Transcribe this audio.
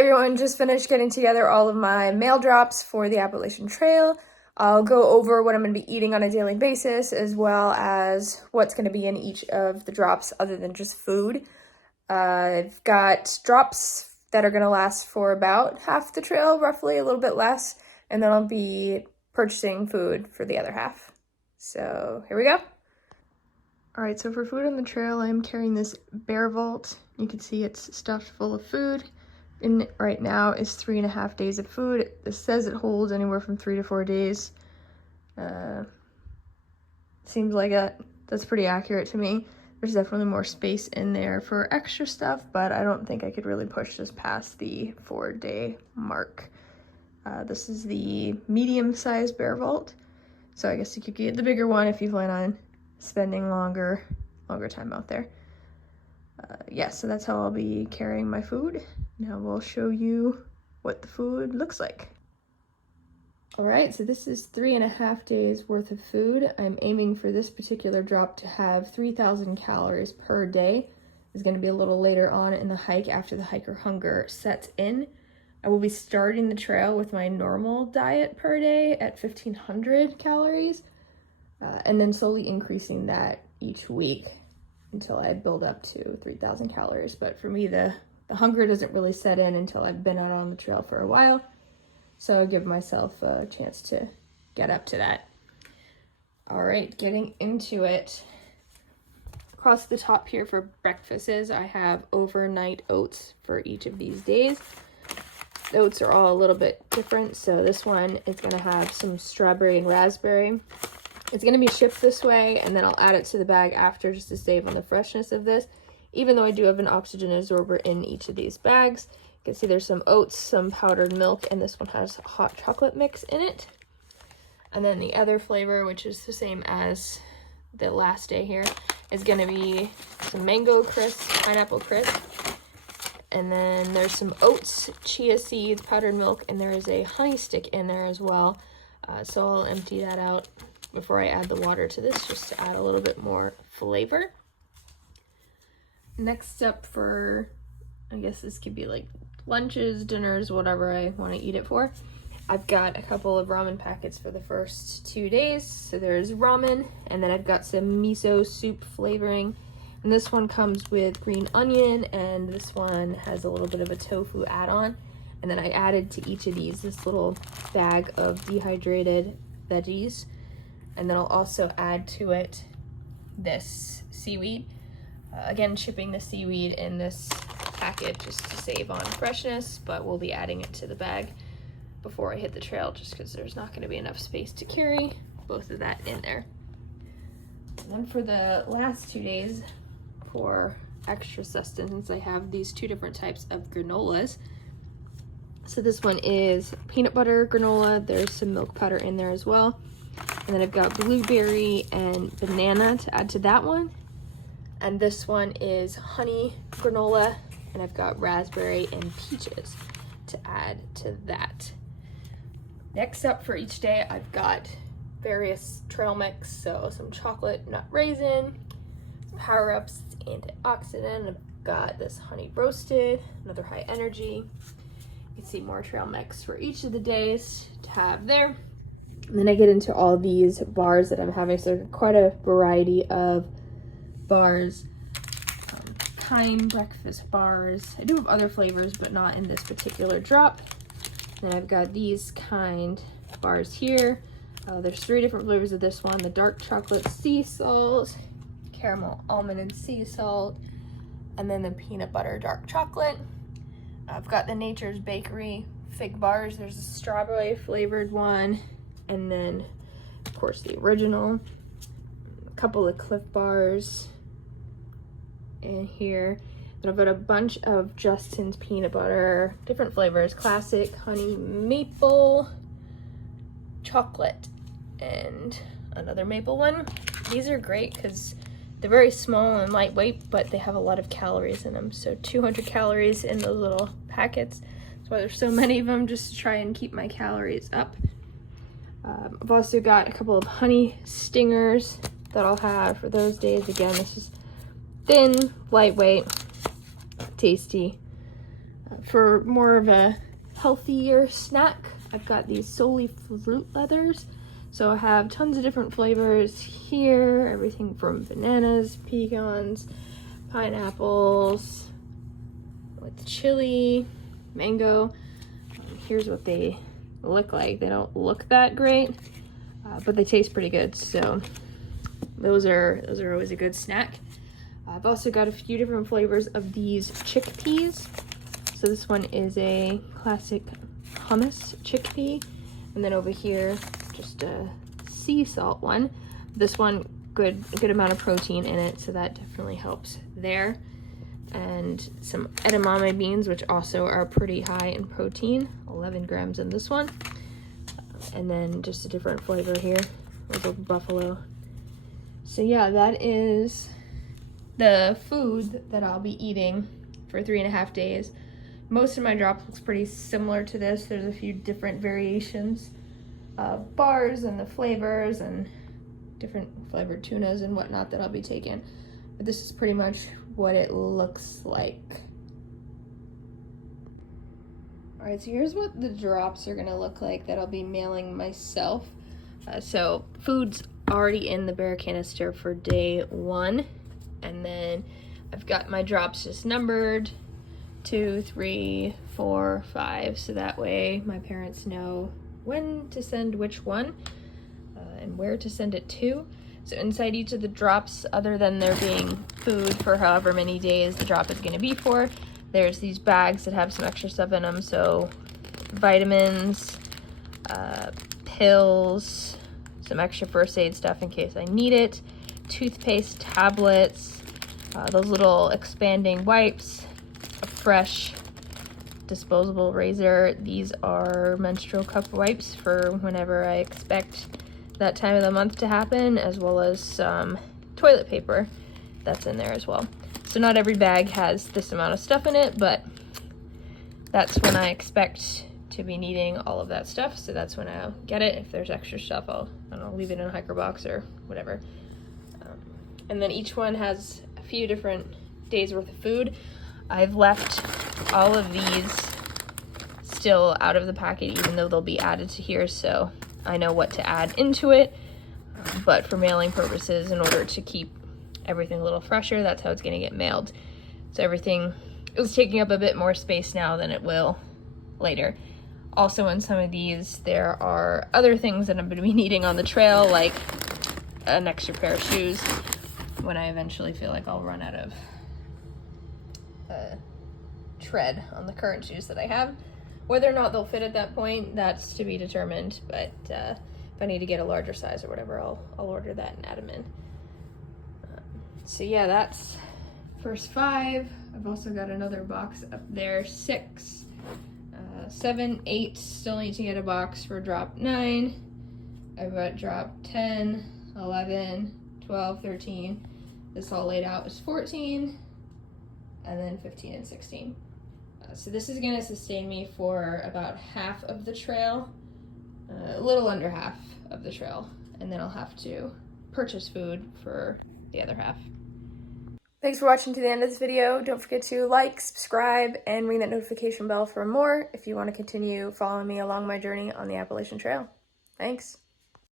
Hey everyone, just finished getting together all of my mail drops for the Appalachian Trail. I'll go over what I'm going to be eating on a daily basis, as well as what's going to be in each of the drops other than just food. I've got drops that are going to last for about half the trail, roughly, a little bit less, and then I'll be purchasing food for the other half. So here we go. All right, so for food on the trail, I'm carrying this bear vault. You can see it's stuffed full of food. In it right now is 3.5 days of food. This says it holds anywhere from 3 to 4 days. Seems like that's pretty accurate to me. There's definitely more space in there for extra stuff, but I don't think I could really push this past the 4-day mark. This is the medium-sized bear vault, so I guess you could get the bigger one if you plan on spending longer time out there. Yeah, so that's how I'll be carrying my food. Now we'll show you what the food looks like. All right, so this is 3.5 days worth of food. I'm aiming for this particular drop to have 3,000 calories per day. It's going to be a little later on in the hike after the hiker hunger sets in. I will be starting the trail with my normal diet per day at 1,500 calories, and then slowly increasing that each week until I build up to 3,000 calories. But for me, the hunger doesn't really set in until I've been out on the trail for a while. So I give myself a chance to get up to that. All right, getting into it. Across the top here for breakfasts, I have overnight oats for each of these days. The oats are all a little bit different. So this one is gonna have some strawberry and raspberry. It's going to be shipped this way, and then I'll add it to the bag after just to save on the freshness of this, even though I do have an oxygen absorber in each of these bags. You can see there's some oats, some powdered milk, and this one has hot chocolate mix in it. And then the other flavor, which is the same as the last day here, is going to be some mango crisp, pineapple crisp. And then there's some oats, chia seeds, powdered milk, and there is a honey stick in there as well. So I'll empty that out before I add the water to this, just to add a little bit more flavor. Next up for, I guess this could be like lunches, dinners, whatever I want to eat it for. I've got a couple of ramen packets for the first 2 days. So there's ramen, and then I've got some miso soup flavoring. And this one comes with green onion, and this one has a little bit of a tofu add-on. And then I added to each of these this little bag of dehydrated veggies. And then I'll also add to it this seaweed. Again, shipping the seaweed in this packet just to save on freshness, but we'll be adding it to the bag before I hit the trail just because there's not going to be enough space to carry both of that in there. And then for the last 2 days, for extra sustenance, I have these 2 different types of granolas. So this one is peanut butter granola. There's some milk powder in there as well. And then I've got blueberry and banana to add to that one. And this one is honey granola, and I've got raspberry and peaches to add to that. Next up for each day, I've got various trail mix. So some chocolate nut raisin, some Power Ups, antioxidant. I've got this honey roasted, another high energy. You can see more trail mix for each of the days to have there. And then I get into all these bars that I'm having. So quite a variety of bars. Kind breakfast bars. I do have other flavors, but not in this particular drop. Then I've got these kind bars here. There's 3 different flavors of this one. The dark chocolate sea salt, caramel almond and sea salt, and then the peanut butter dark chocolate. I've got the Nature's Bakery fig bars. There's a strawberry flavored one. And then, of course, the original. A couple of Cliff bars in here. Then I've got a bunch of Justin's peanut butter, different flavors, classic, honey, maple, chocolate, and another maple one. These are great because they're very small and lightweight, but they have a lot of calories in them. So 200 calories in those little packets. That's why there's so many of them, just to try and keep my calories up. I've also got a couple of honey stingers that I'll have for those days. Again, this is thin, lightweight, tasty. For more of a healthier snack, I've got these solely fruit leathers. So I have tons of different flavors here, everything from bananas, pecans, pineapples, with chili, mango. Here's what they look like. They don't look that great, but they taste pretty good. So those are always a good snack. I've also got a few different flavors of these chickpeas. So this one is a classic hummus chickpea, and then over here just a sea salt one. This one a good amount of protein in it, so that definitely helps there. And some edamame beans, which also are pretty high in protein, 11 grams in this one. And then just a different flavor here, little buffalo. So yeah, that is the food that I'll be eating for 3.5 days. Most of my drop looks pretty similar to this. There's a few different variations of bars and the flavors and different flavored tunas and whatnot that I'll be taking. But this is pretty much what it looks like. All right, so here's what the drops are gonna look like that I'll be mailing myself. So food's already in the bear canister for day 1. And then I've got my drops just numbered 2, 3, 4, 5. So that way my parents know when to send which one and where to send it to. So inside each of the drops, other than there being food for however many days the drop is going to be for, there's these bags that have some extra stuff in them. So vitamins, pills, some extra first aid stuff in case I need it, toothpaste, tablets, those little expanding wipes, a fresh disposable razor. These are menstrual cup wipes for whenever I expect that time of the month to happen, as well as some toilet paper that's in there as well. So not every bag has this amount of stuff in it, but that's when I expect to be needing all of that stuff. So that's when I'll get it. If there's extra stuff, I don't know, leave it in a hiker box or whatever. And then each one has a few different days worth of food. I've left all of these still out of the packet, even though they'll be added to here, so I know what to add into it. But for mailing purposes, in order to keep everything a little fresher, that's how it's gonna get mailed. So everything is taking up a bit more space now than it will later. Also in some of these, there are other things that I'm gonna be needing on the trail, like an extra pair of shoes when I eventually feel like I'll run out of tread on the current shoes that I have. Whether or not they'll fit at that point, that's to be determined, but if I need to get a larger size or whatever, I'll order that and add them in. So yeah, that's first 5. I've also got another box up there, 6, 7, 8, still need to get a box for drop 9. I've got drop 10, 11, 12, 13. This all laid out is 14, and then 15 and 16. So this is gonna sustain me for about half of the trail, a little under half of the trail, and then I'll have to purchase food for the other half. Thanks for watching to the end of this video. Don't forget to like, subscribe, and ring that notification bell for more if you want to continue following me along my journey on the Appalachian Trail. Thanks.